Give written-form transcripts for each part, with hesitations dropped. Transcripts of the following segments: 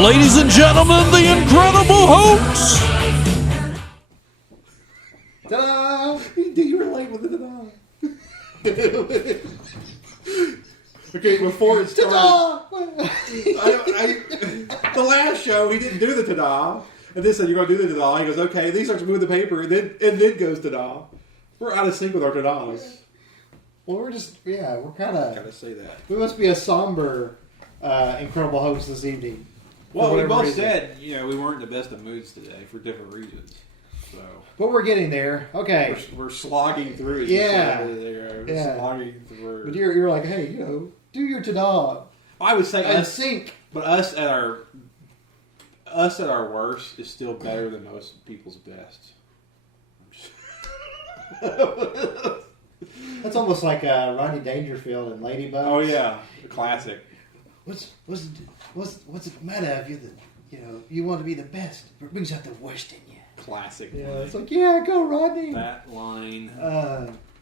Ladies and gentlemen, the incredible hoax. Ta-da! You were late with the ta-da. Okay, before it started, the last show he didn't do the ta-da, and this said you're going to do the ta-da. He goes, okay. Then he starts moving the paper, and then goes ta-da. We're out of sync with our ta-das. Well, we're kind of. Gotta say that. We must be a somber, incredible host this evening. Well, we both said we weren't in the best of moods today for different reasons. So, but we're getting there. Okay, we're slogging through. Slogging through. But you're like, hey, do your ta-da. I would say and sync. But us at our worst is still better than most people's best. That's almost like Rodney Dangerfield and Ladybug. Oh yeah, the classic. What's the matter if you want to be the best, but it brings out the worst in you. Classic. Yeah, it's like go Rodney. That line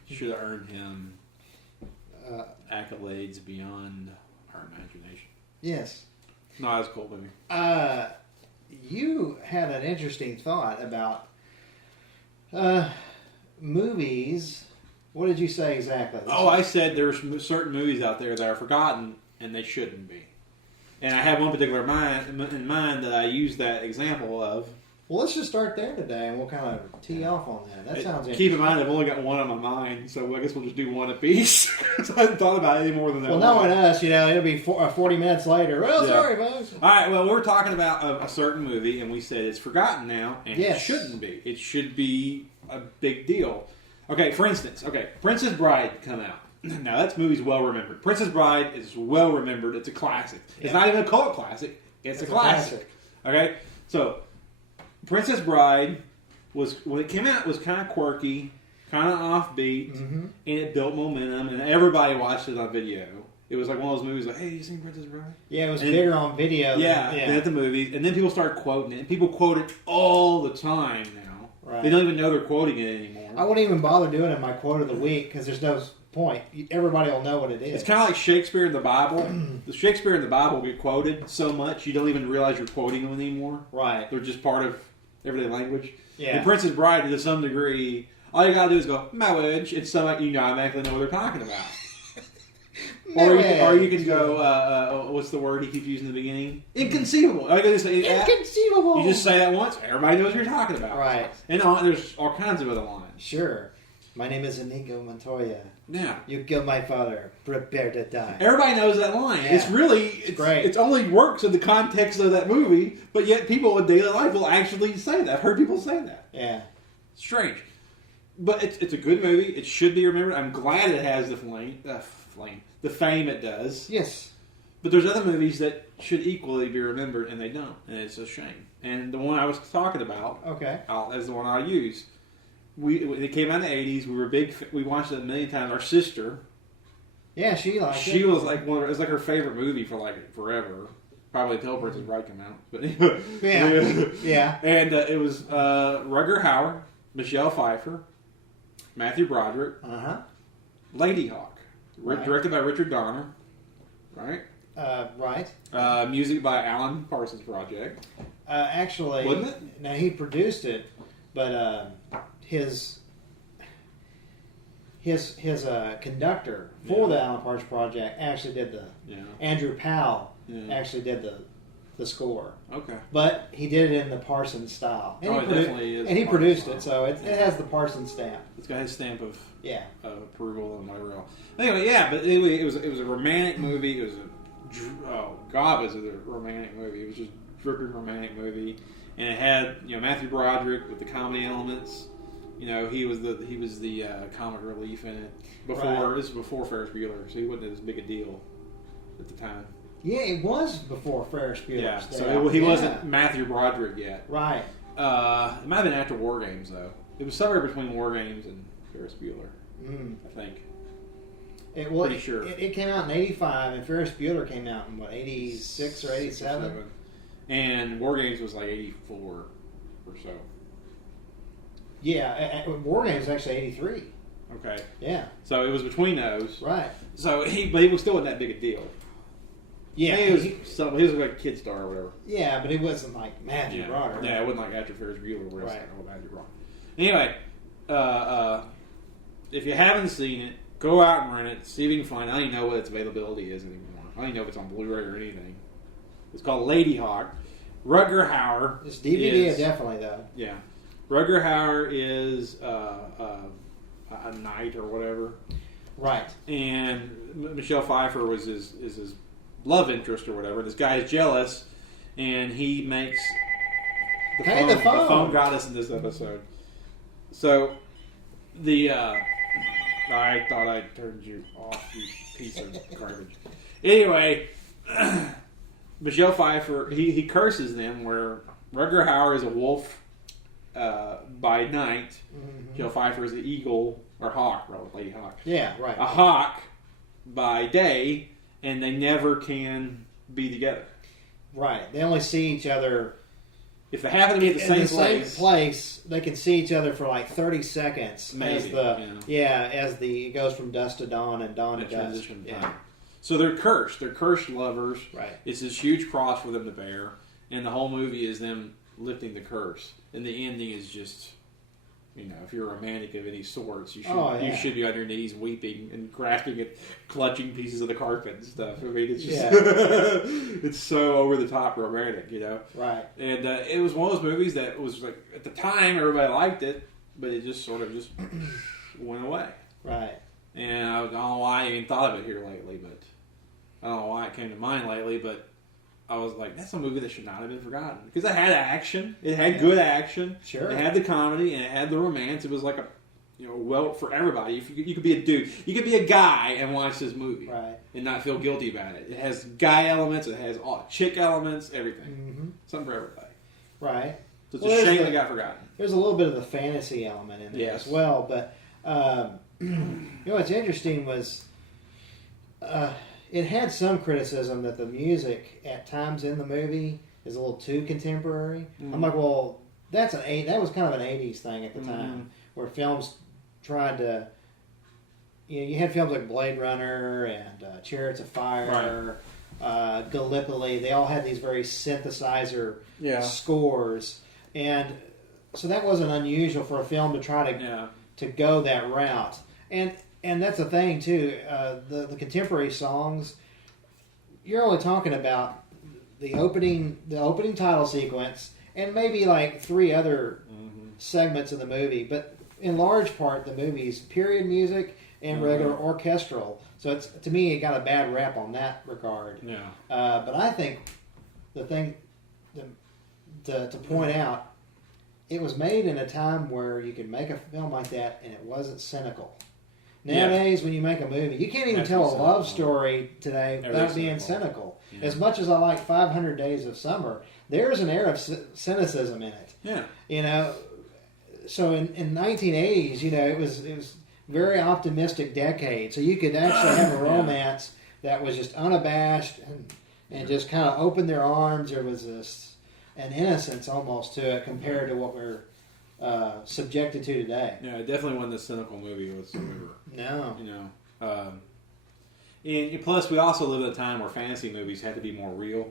should have earned him accolades beyond our imagination. Yes. No, that's cool, baby. You had an interesting thought about movies. What did you say exactly? I said there's certain movies out there that are forgotten and they shouldn't be. And I have one particular in mind that I use that example of. Well, let's just start there today, and we'll kind of tee off on that. That sounds interesting. Keep in mind, I've only got one on my mind, so I guess we'll just do one apiece. So I haven't thought about it any more than that. Well, knowing us, it'll be 40 minutes later. Well, sorry, folks. All right, well, we're talking about a certain movie, and we said it's forgotten now, and it shouldn't be. It should be a big deal. Okay, for instance, Princess Bride come out. Now, that movie's well remembered. Princess Bride is well remembered. It's a classic. It's not even a cult classic. It's a classic. Okay? So, Princess Bride when it came out, was kind of quirky, kind of offbeat, and it built momentum, and everybody watched it on video. It was like one of those movies like, hey, you seen Princess Bride? Yeah, it was bigger on video than at the movies. And then people started quoting it. And people quote it all the time now. Right. They don't even know they're quoting it anymore. I wouldn't even bother doing it my quote of the week because there's no point. Everybody will know what it is. It's kind of like Shakespeare in the Bible. The Shakespeare in the Bible get quoted so much you don't even realize you're quoting them anymore. Right. They're just part of everyday language. Yeah. And Princess Bride, to some degree, all you gotta do is go, marriage, and so you automatically know what they're talking about. Or you can go, what's the word he keeps using in the beginning? Inconceivable. Inconceivable. You just say that once, everybody knows what you're talking about. Right. And there's all kinds of other lines. Sure. My name is Inigo Montoya. Yeah. You killed my father. Prepare to die. Everybody knows that line. Yeah. It's great. It only works in the context of that movie, but yet people in daily life will actually say that. I've heard people say that. Yeah. Strange. But it's a good movie. It should be remembered. I'm glad it has the fame it does. Yes. But there's other movies that should equally be remembered, and they don't. And it's a shame. And the one I was talking about is the one I use. It came out in the 80s. We were big. We watched it a million times. Our sister. Yeah, she liked it. She was like it was like her favorite movie for like forever. Probably until Princess Bride came out. But yeah. And it was Rutger Hauer, Michelle Pfeiffer, Matthew Broderick, Lady Hawk, directed by Richard Donner, right? Right. Music by Alan Parsons Project. Actually, wasn't it? Now he produced it, but his conductor for the Alan Parsons Project actually did Andrew Powell actually did the score. Okay. But he did it in the Parsons style. And it definitely is. And he produced it, so it has the Parsons stamp. It's got his stamp of approval and whatever else. Anyway, it was a romantic movie. It was was it a romantic movie? It was just dripping romantic movie, and it had Matthew Broderick with the comedy elements. He was the comic relief in it before. This was before Ferris Bueller, so he wasn't as big a deal at the time. Yeah, it was before Ferris Bueller. Yeah, so he wasn't Matthew Broderick yet. Right. It might have been after War Games, though. It was somewhere between War Games and Ferris Bueller, I think. Pretty sure. It came out in 85, and Ferris Bueller came out in, 86 or 87? And War Games was like 84 or so. Yeah, War Games was actually 83. Okay. Yeah. So it was between those. Right. So he was still not that big a deal. Yeah, he was like a kid star or whatever. Yeah, but it wasn't like Matthew Broderick. Yeah, it wasn't like After Ferris Bueller or whatever. Right. Matthew Broderick. Anyway, if you haven't seen it, go out and rent it. See if you can find it. I don't even know what its availability is anymore. I don't even know if it's on Blu-ray or anything. It's called Lady Hawk. Rutger Hauer. It's DVD definitely though. Yeah, Rutger Hauer is a knight or whatever. Right. And Michelle Pfeiffer was his love interest or whatever. This guy is jealous, and he makes the phone got us in this episode. So I thought I turned you off, you piece of garbage. Anyway, Michelle Pfeiffer, he curses them where Rutger Hauer is a wolf by night. Mm-hmm. Michelle Pfeiffer is an eagle or hawk, rather, Lady Hawk. Yeah, right. A hawk by day, and they never can be together. Right. They only see each other. If they happen to be at the same place, they can see each other for like 30 seconds. Maybe. As it goes from dusk to dawn and dawn to dusk. Transition time. So they're cursed. They're cursed lovers. Right. It's this huge cross for them to bear, and the whole movie is them lifting the curse. And the ending is just, if you're a romantic of any sorts, you should be on your knees weeping and grasping at clutching pieces of the carpet and stuff. I mean, it's just it's so over the top romantic, Right. And it was one of those movies that was like at the time everybody liked it, but it just sort of just went away. Right. And I don't know why I even thought of it here lately, but I don't know why it came to mind lately, but I was like, that's a movie that should not have been forgotten. Because it had action. It had good action. Sure. It had the comedy, and it had the romance. It was like for everybody. If you could be a dude. You could be a guy and watch this movie. Right. And not feel guilty about it. It has guy elements. It has chick elements. Everything. Mm-hmm. Something for everybody. Right. So it's a shame it got forgotten. There's a little bit of the fantasy element in there as well. But, what's interesting was... it had some criticism that the music at times in the movie is a little too contemporary. Mm-hmm. I'm like, well, that was kind of an 80s thing at the time, where films tried to, you had films like Blade Runner and Chariots of Fire, Gallipoli. They all had these very synthesizer scores, and so that wasn't unusual for a film to try to go that route. And that's the thing too. The contemporary songs, you're only talking about the opening title sequence and maybe like 3 other segments of the movie. But in large part, the movie's period music and regular orchestral. So to me, it got a bad rap on that regard. Yeah. But I think the thing to point out, it was made in a time where you could make a film like that and it wasn't cynical. Nowadays, when you make a movie, you can't even tell a love story today without being cynical. Yeah. As much as I like 500 Days of Summer, there's an air of cynicism in it. Yeah. So in 1980s, it was very optimistic decade. So you could actually have a romance that was just unabashed and just kind of opened their arms. There was an innocence almost to it compared to what we're subjected to today. Yeah, it definitely wasn't a cynical movie whatsoever. No. And plus, we also live at a time where fantasy movies had to be more real.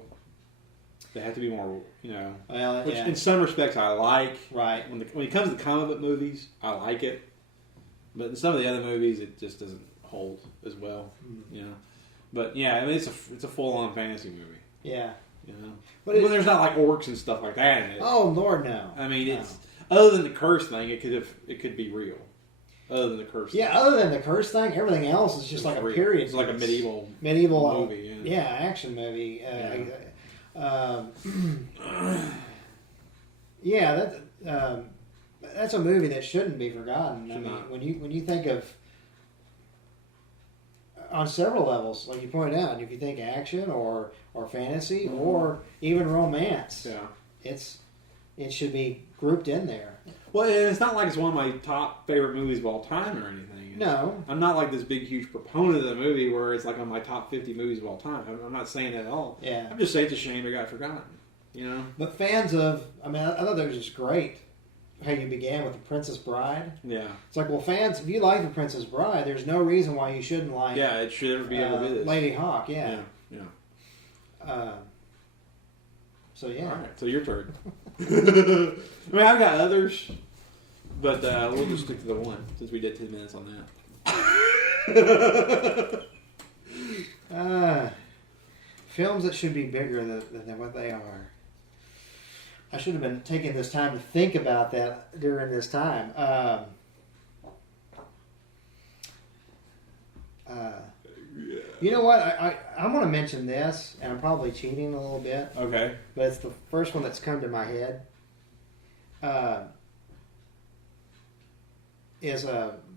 They had to be more, which in some respects I like. Right. When it comes to comic book movies, I like it. But in some of the other movies, it just doesn't hold as well. But yeah, I mean, it's a full-on fantasy movie. Yeah. But there's not like orcs and stuff like that in it. Oh Lord, no. I mean, it's other than the curse thing, it could be real. Other than the curse thing. Other than the curse thing, everything else is just like real. a period. It's like a medieval movie. Action movie. That's a movie that shouldn't be forgotten. When you think of on several levels, like you pointed out, if you think action or fantasy or even romance, it should be grouped in there. Well, it's not like it's one of my top favorite movies of all time or anything. No. I'm not like this big, huge proponent of the movie where it's like on my top 50 movies of all time. I'm not saying that at all. Yeah. I'm just saying it's a shame it got forgotten. But fans of, I thought that was just great how you began with The Princess Bride. Yeah. It's like, well, fans, if you like The Princess Bride, there's no reason why you shouldn't like it should ever be Lady Hawk, Yeah. So yeah. All right, so your turn. I mean, I've got others, but we'll just stick to the one since we did 10 minutes on that. Films that should be bigger than what they are. I should have been taking this time to think about that during this time. You know what? I'm going to mention this, and I'm probably cheating a little bit. Okay. But it's the first one that's come to my head. Is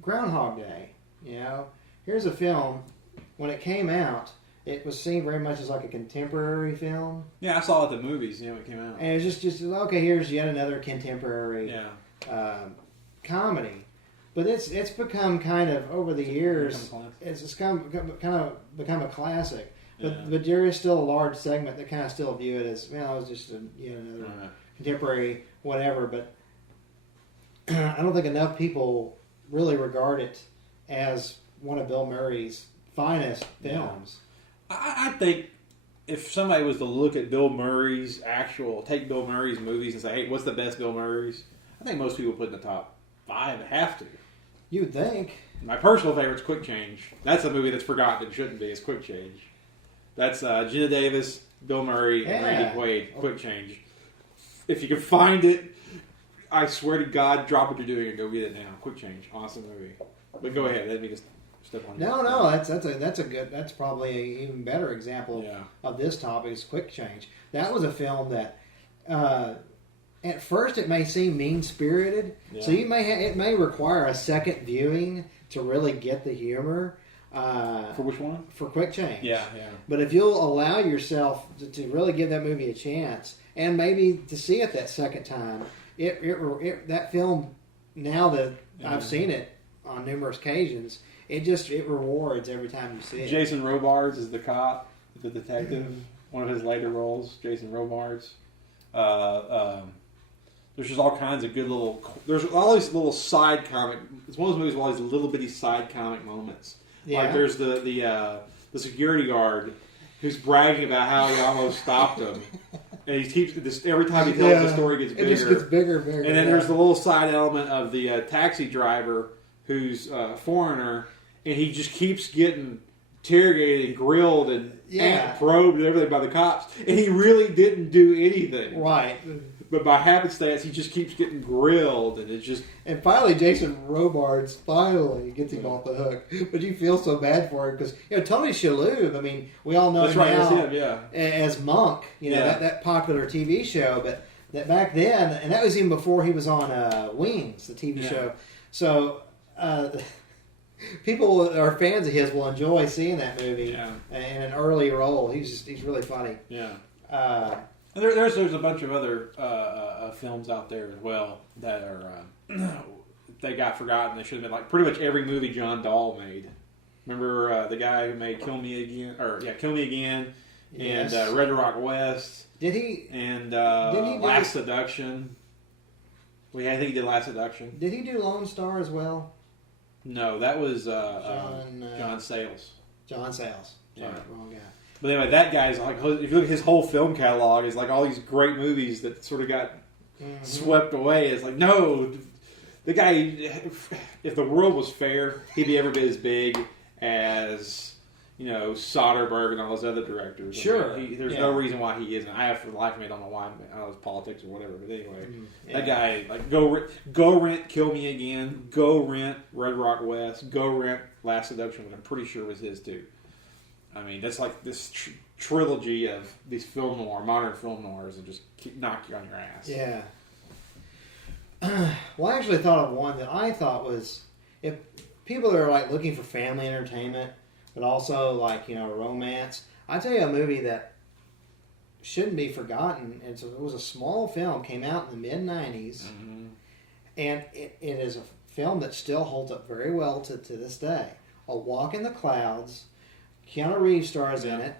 Groundhog Day. You know, here's a film. When it came out, it was seen very much as like a contemporary film. Yeah, I saw it at the movies. Yeah, when it came out. And it was just okay. Here's yet another contemporary comedy. But it's become kind of over the years. It's kind of become a classic. But there is still a large segment that kind of still view it as it's just another contemporary whatever. But I don't think enough people really regard it as one of Bill Murray's finest films. I think if somebody was to look at Bill Murray's take Bill Murray's movies and say, hey, what's the best Bill Murray's? I think most people put in the top 5 have to. You would think. My personal favorite is Quick Change. That's a movie that's forgotten and shouldn't be. It's Quick Change. That's Gina Davis, Bill Murray, and Randy Quaid. Quick Change. If you can find it, I swear to God, drop what you're doing and go get it now. Quick Change, awesome movie. But go ahead. Let me just step on. No. That's probably an even better example of this topic. Is Quick Change. That was a film that. At first, it may seem mean-spirited, so it may require a second viewing to really get the humor. For which one? For Quick Change. Yeah. But if you'll allow yourself to really give that movie a chance, and maybe to see it that second time, that film, now that I've seen it on numerous occasions, it rewards every time you see it. Jason Robards is the cop, the detective. One of his later roles, Jason Robards. There's just all kinds of good there's all these little side comic. It's one of those movies with all these little bitty side comic moments. Yeah. Like there's the security guard who's bragging about how he almost stopped him, and he keeps this every time he tells the story gets bigger. It just gets bigger and bigger. And then there's the little side element of the taxi driver who's a foreigner, and he just keeps getting interrogated and grilled and probed and everything by the cops, and he really didn't do anything. Right. But by happenstance, he just keeps getting grilled, and it's just... And finally, Jason Robards finally gets him off the hook. But you feel so bad for him, because, Tony Shalhoub, I mean, we all know him now as Monk, that popular TV show, but that back then, and that was even before he was on Wings, the TV show. So, people who are fans of his will enjoy seeing that movie in an early role. He's really funny. Yeah. There's a bunch of other films out there as well that are they got forgotten. They should have been like pretty much every movie John Dahl made. Remember the guy who made Kill Me Again, and Red Rock West. Did he? And Last Seduction. I think he did Last Seduction. Did he do Lone Star as well? No, that was John Sayles. John Sayles. Sorry, wrong guy. But anyway, that guy's like, if you look at his whole film catalog, is like all these great movies that sort of got swept away. It's like, no, the guy, if the world was fair, he'd be every bit as big as, Soderbergh and all those other directors. Sure. I mean, there's no reason why he isn't. I have for the life of me, I don't know why. I don't know, it's politics or whatever. But anyway, that guy, like, go rent Kill Me Again, go rent Red Rock West, go rent Last Seduction, which I'm pretty sure was his too. I mean, that's like this trilogy of these modern film noirs that just knock you on your ass. Yeah. Well, I actually thought of one that I thought was, if people are like looking for family entertainment, but also like, romance, I tell you a movie that shouldn't be forgotten. It was a small film, came out in the mid-90s, and it is a film that still holds up very well to this day. A Walk in the Clouds. Keanu Reeves stars in it.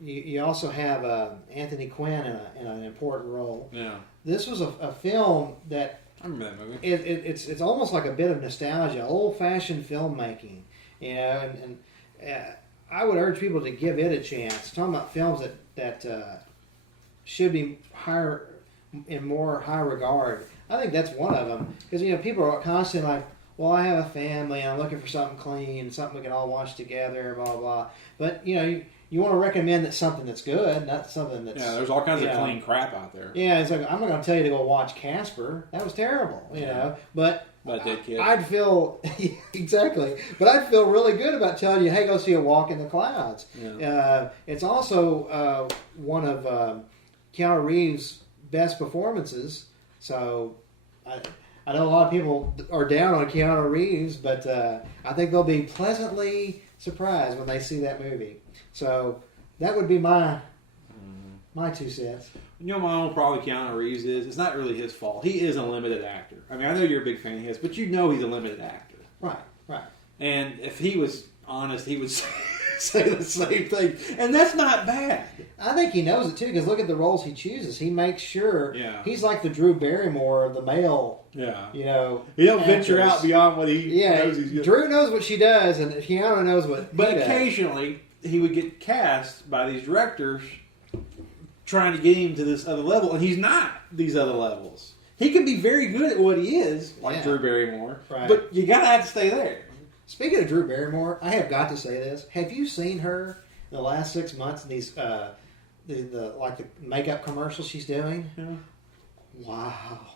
You also have Anthony Quinn in an important role. Yeah. This was a film that... I remember that movie. It's almost like a bit of nostalgia, old-fashioned filmmaking. And I would urge people to give it a chance. Talking about films that should be higher in more high regard. I think that's one of them because people are constantly like, well, I have a family and I'm looking for something clean, something we can all watch together, blah blah blah. But you want to recommend something that's good, not something that's there's all kinds of clean crap out there. Yeah, it's like I'm not going to tell you to go watch Casper. That was terrible, But dead kid. I'd feel exactly, but I'd feel really good about telling you, hey, go see A Walk in the Clouds. Yeah. It's also one of Keanu Reeves' best performances. So I know a lot of people are down on Keanu Reeves, but I think they'll be pleasantly surprised when they see that movie. So that would be my 2 cents. My own problem with Keanu Reeves is it's not really his fault. He is a limited actor. I mean, I know you're a big fan of his, but he's a limited actor. Right. And if he was honest, he would say the same thing. And that's not bad. I think he knows it, too, because look at the roles he chooses. He makes sure he's like the Drew Barrymore of the male, He don't venture out beyond what he knows he's good. Drew knows what she does, and Keanu knows what he does. Occasionally, he would get cast by these directors trying to get him to this other level, and he's not these other levels. He can be very good at what he is, like Drew Barrymore, but you got to have to stay there. Speaking of Drew Barrymore, I have got to say this. Have you seen her in the last 6 months in these the makeup commercials she's doing? Yeah. Wow.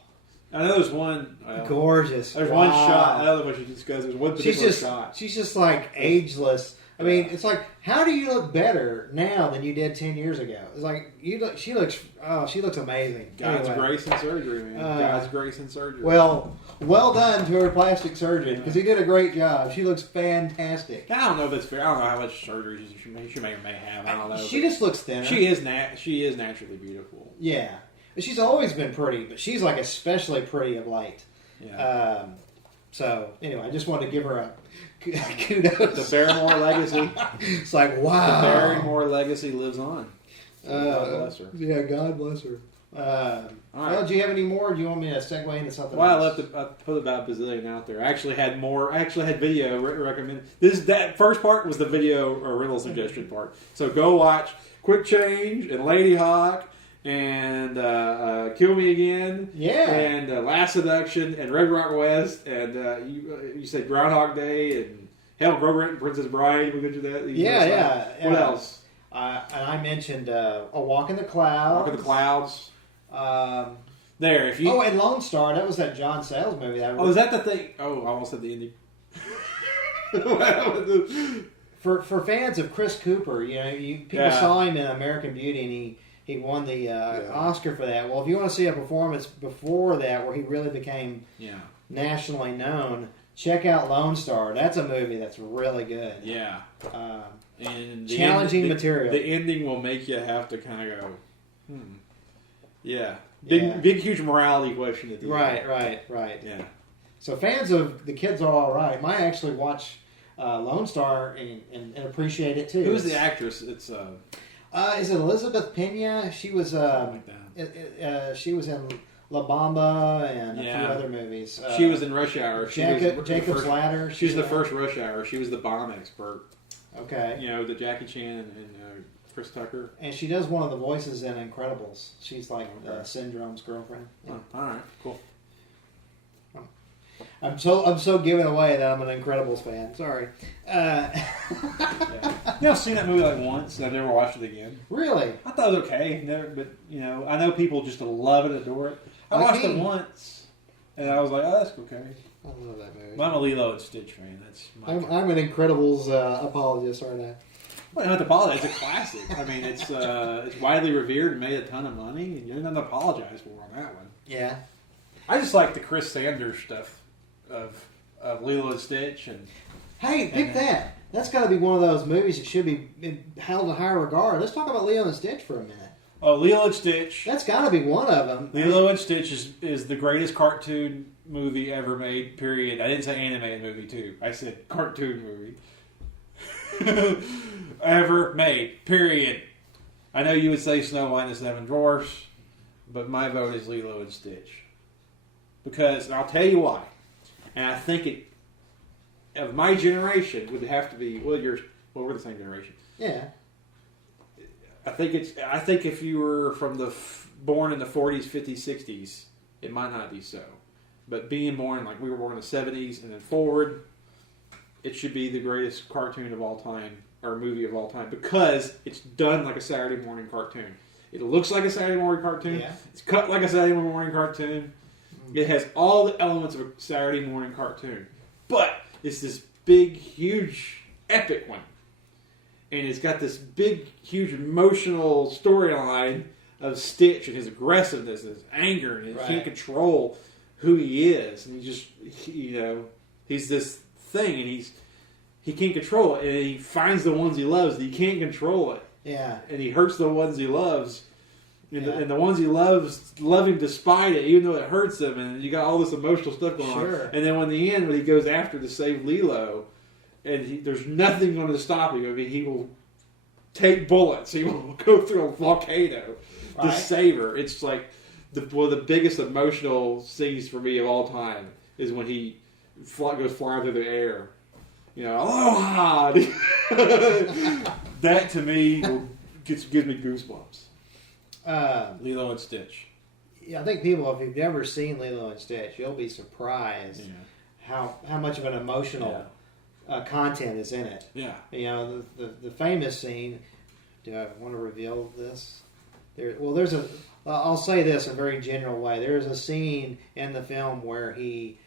I know there's one. Gorgeous. There's one shot. I don't know if I should discuss. There's one particular shot. She's just like ageless. I mean, it's like, how do you look better now than you did 10 years ago? It's like she looks amazing. God's grace and surgery, man. God's grace and surgery. Well done to her plastic surgeon because he did a great job. She looks fantastic. I don't know if that's fair. I don't know how much surgery she may or may have. I don't know. She just looks thinner. She is naturally beautiful. Yeah, she's always been pretty, but she's like especially pretty of late. Yeah. So anyway, I just wanted to give her a kudos. The Barrymore legacy. It's like, wow. The Barrymore legacy lives on. God bless her. Yeah, God bless her. Well, do you have any more? Or do you want me to segue into something else? I put about a bazillion out there. I actually had more. I actually had video recommended. That first part was the video or rental suggestion part. So go watch Quick Change and Lady Hawk and Kill Me Again. Yeah. And Last Seduction and Red Rock West and you said Groundhog Day and hell, Grover and Princess Bride. We mentioned that. Yeah. What else? And I mentioned A Walk in the Clouds. Walk in the Clouds. There, if you. Oh, and Lone Star. That was that John Sayles movie. Is that the thing? Oh, I almost said the ending. For fans of Chris Cooper, people saw him in American Beauty, and he won the Oscar for that. Well, if you want to see a performance before that where he really became nationally known, check out Lone Star. That's a movie that's really good. Yeah. And challenging material. The ending will make you have to kind of go, Yeah. Big, huge morality question at the end. Right. Yeah. So fans of The Kids Are All Right might actually watch Lone Star and appreciate it too. Who's the actress? It's is it Elizabeth Pena? She was she was in La Bamba and a few other movies. She was in Rush Hour. Jacob's Ladder. She was the first Rush Hour. She was the bomb expert. Okay. The Jackie Chan and Chris Tucker. And she does one of the voices in Incredibles. She's like Syndrome's girlfriend. Yeah. Oh, all right, cool. I'm so given away that I'm an Incredibles fan. Sorry. I've seen that movie like once, and I've never watched it again. Really? I thought it was okay, but I know people just love it, adore it. I watched it once, and I was like, oh, that's okay. I love that movie. But I'm a Lilo and Stitch fan. I'm an Incredibles apologist, aren't I? Well, you don't have to apologize. It's a classic. I mean, it's widely revered and made a ton of money, and you don't have to apologize for on that one. Yeah. I just like the Chris Sanders stuff of Lilo and Stitch. Hey, pick that. That's got to be one of those movies that should be held in higher regard. Let's talk about Lilo and Stitch for a minute. Oh, Lilo and Stitch. That's got to be one of them. Lilo and Stitch is the greatest cartoon movie ever made, period. I didn't say animated movie, too. I said cartoon movie. Ever made, period. I know you would say Snow White and the Seven Dwarfs, but my vote is Lilo and Stitch. Because, and I'll tell you why. And I think of my generation, would have to be, Well, we're the same generation. Yeah. I think if you were born in the 40s, 50s, 60s, it might not be so. But being born like we were born in the 70s and then forward, it should be the greatest cartoon of all time or movie of all time because it's done like a Saturday morning cartoon. It looks like a Saturday morning cartoon. Yeah. It's cut like a Saturday morning cartoon. It has all the elements of a Saturday morning cartoon. But it's this big, huge, epic one. And it's got this big, huge emotional storyline of Stitch and his aggressiveness and his anger and he can't control who he is. And he's this thing and he can't control it. And he finds the ones he loves and he can't control it. Yeah. And he hurts the ones he loves. And the ones he loves love him despite it, even though it hurts them. And you got all this emotional stuff going on. And then when he goes after to save Lilo, and there's nothing going to stop him. I mean, he will take bullets. He will go through a volcano to save her. It's like one of the biggest emotional scenes for me of all time is when he goes flying through the air. Aloha! That to me gives me goosebumps. Lilo and Stitch. Yeah, I think people, if you've never seen Lilo and Stitch, you'll be surprised how much of an emotional content is in it. Yeah. The famous scene. Do I want to reveal this? I'll say this in a very general way. There's a scene in the film where he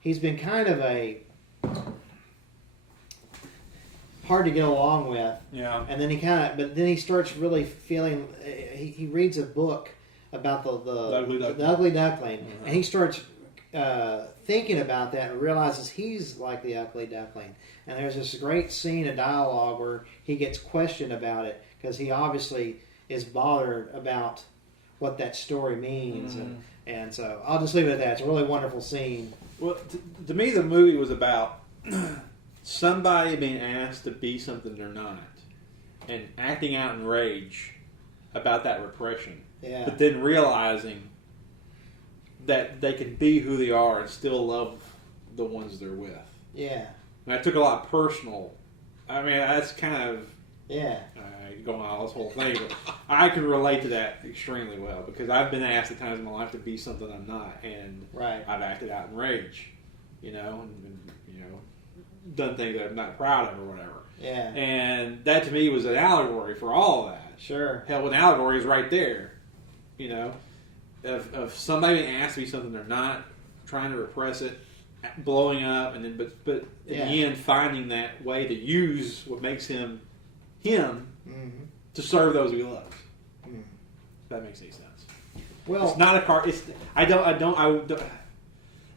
he's been kind of a hard to get along with. Yeah. And then he starts really feeling. He reads a book about the ugly duckling, and he starts thinking about that and realizes he's like the ugly duckling. And there's this great scene of dialogue where he gets questioned about it because he obviously is bothered about what that story means. And so I'll just leave it at that. It's a really wonderful scene. Well, to me, the movie was about somebody being asked to be something they're not and acting out in rage about that repression. Yeah. But then realizing that they can be who they are and still love the ones they're with. Yeah. And I took a lot personal. I mean, that's kind of going on this whole thing. But I can relate to that extremely well because I've been asked at times in my life to be something I'm not, and I've acted out in rage, and done things that I'm not proud of or whatever. Yeah. And that to me was an allegory for all of that. Sure. Hell, an allegory is right there. Of somebody being asked to be something they're not, trying to repress it, blowing up, and then but in the end finding that way to use what makes him to serve those he loves. If that makes any sense. Well, it's not a car. It's I don't.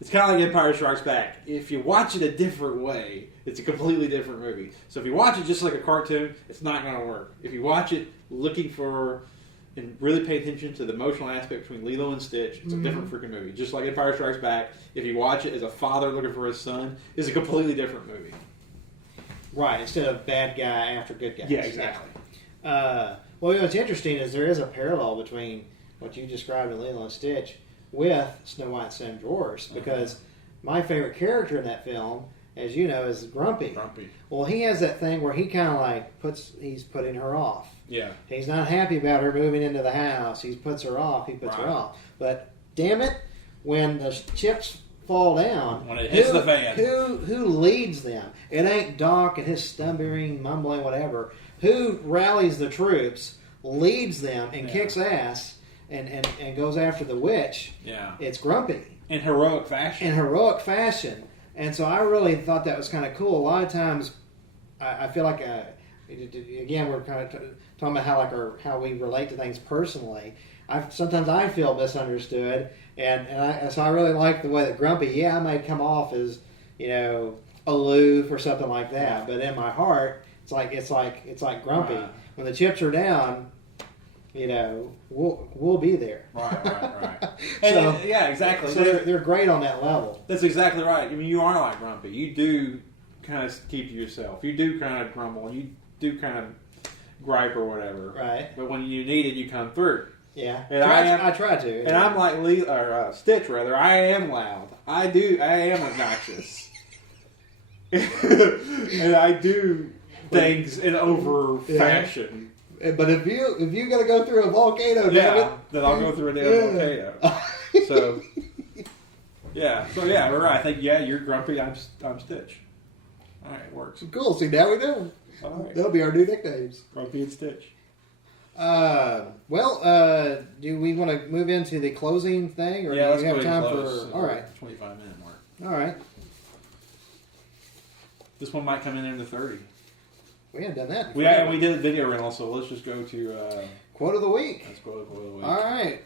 It's kind of like Empire Strikes Back. If you watch it a different way, it's a completely different movie. So if you watch it just like a cartoon, it's not going to work. If you watch it looking for and really pay attention to the emotional aspect between Lilo and Stitch, it's a different freaking movie. Just like Empire Strikes Back, if you watch it as a father looking for his son, it's a completely different movie. Right, instead of bad guy after good guy. Yeah, exactly. Well, what's interesting is there is a parallel between what you described in Lilo and Stitch with Snow White and Seven Dwarfs, because my favorite character in that film, as you know, is Grumpy. Grumpy. Well, he has that thing where he kind of like he's putting her off. Yeah. He's not happy about her moving into the house. He puts her off. But damn it, when the chips fall down, when it hits the fan, who leads them? It ain't Doc and his stumbling, mumbling, whatever. Who rallies the troops, leads them, and kicks ass, and goes after the witch? Yeah. It's Grumpy. In heroic fashion. And so I really thought that was kind of cool. A lot of times, I feel like, again, we're kind of talking about how we relate to things personally. Sometimes I feel misunderstood, so I really like the way that Grumpy. I may come off as aloof or something like that, but in my heart, it's like Grumpy. When the chips are down, we'll be there. Right. So, yeah, exactly. So they're great on that level. That's exactly right. I mean, you are like Grumpy. You do kind of keep to yourself. You do kind of grumble. You do kind of gripe or whatever. Right. But when you need it, you come through. Yeah. And I try to. And I'm like Stitch, rather. I am loud. I am obnoxious. And I do things in over fashion. But if you got to go through a volcano, then I'll go through a damn volcano. So we're right. I think you're Grumpy. I'm Stitch. All right, it works. Cool. See, now we know. All right. That'll be our new nicknames. Grumpy and Stitch. Do we want to move into the closing thing, or do we have time for? All right, 25-minute mark. All right. This one might come in the 30. We haven't done that. We did a video rental, so let's just go to quote of the week. Let's go to quote of the week. All right.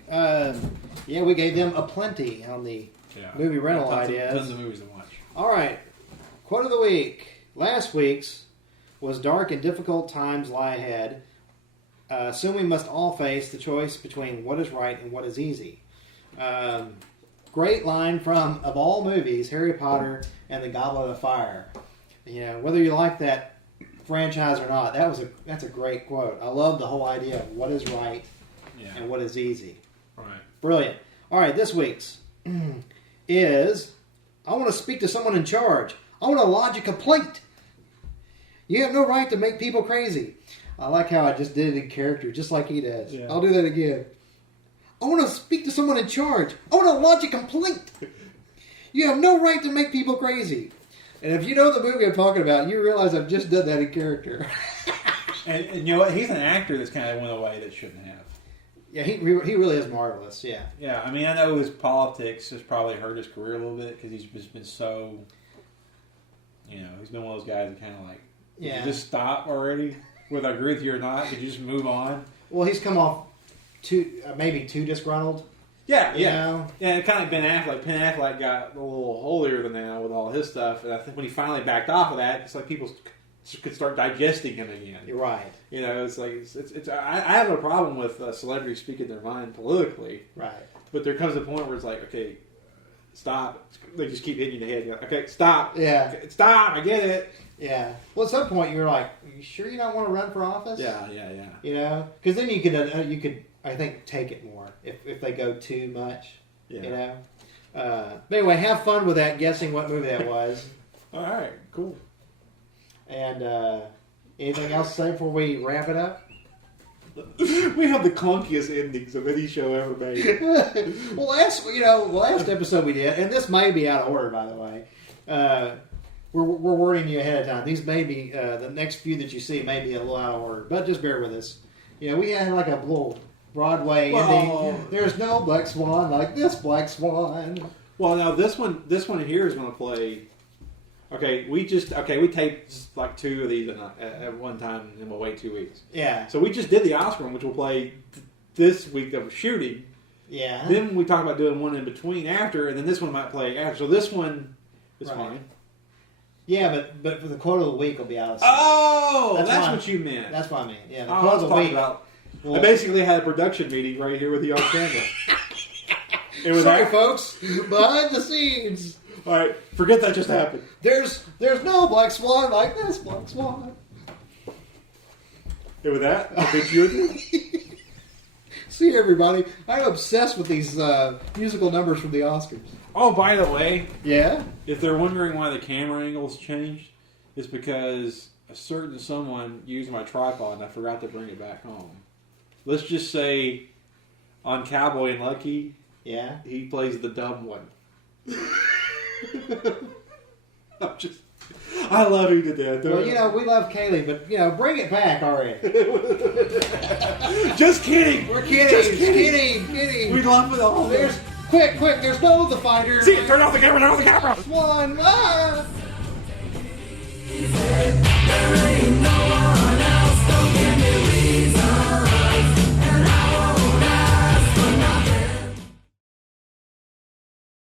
We gave them a plenty on the movie rental ideas. Tons of movies to watch. All right. Quote of the week. Last week's was dark and difficult times lie ahead. Soon we must all face the choice between what is right and what is easy. Great line from, of all movies, Harry Potter and the Goblet of Fire. Whether you like that franchise or not, that's a great quote. I love the whole idea of what is right and what is easy. Right. Brilliant. All right, this week's is, I want to speak to someone in charge. I want to lodge a complaint. You have no right to make people crazy. I like how I just did it in character, just like he does. Yeah. I'll do that again. I want to speak to someone in charge. I want to lodge a complaint. You have no right to make people crazy. And if you know the movie I'm talking about, you realize I've just done that in character. and you know what? He's an actor that's kind of went away that shouldn't have. Yeah, he really is marvelous, yeah. Yeah, I mean, I know his politics has probably hurt his career a little bit because he's just been so, he's been one of those guys that kind of like, could you just stop already? Whether I agree with you or not, could you just move on? Well, he's come off maybe too disgruntled. Yeah. Yeah, kind of like Ben Affleck. Ben Affleck got a little holier than now with all his stuff, and I think when he finally backed off of that, it's like people could start digesting him again. You're right. It's like I have no problem with celebrities speaking their mind politically. Right. But there comes a point where it's like, okay, stop. They just keep hitting you in the head. You're like, okay, stop. Yeah. Okay, stop. I get it. Yeah. Well, at some point you're like, are you sure you don't want to run for office? Yeah. Because then you could, I think, take it more if they go too much. Yeah. But anyway, have fun with that, guessing what movie that was. All right. Cool. And anything else to say before we wrap it up? We have the clunkiest endings of any show ever made. Well, last episode we did, and this may be out of order, by the way. We're warning you ahead of time. These may be the next few that you see may be a little out of order, but just bear with us. We had like a little Broadway ending. There's no black swan like this black swan. Well, now this one here is going to play. Okay, we taped just like 2 of these at one time, and we'll wait 2 weeks. Yeah. So we just did the Oscar one, which will play this week of shooting. Yeah. Then we talk about doing one in between after, and then this one might play after. So this one is fine. Yeah, but for the quote of the week will be out of season. Oh, that's what you meant. That's what I mean. Yeah, the quote of the week. I basically had a production meeting right here with you on camera. Sorry, folks. Behind the scenes. All right, forget that just happened. There's no black swan like this black swan. And with that, I'll bid you adieu. See, everybody, I'm obsessed with these musical numbers from the Oscars. Oh, by the way, yeah. If they're wondering why the camera angles changed, it's because a certain someone used my tripod and I forgot to bring it back home. Let's just say, on Cowboy and Lucky, he plays the dumb one. I love you to death. Well, we love Kaylee, but bring it back already. Just kidding. We're kidding. Just kidding. We love it all. Quick! There's no the fighter. See it. Turn off the camera. One. There ain't no one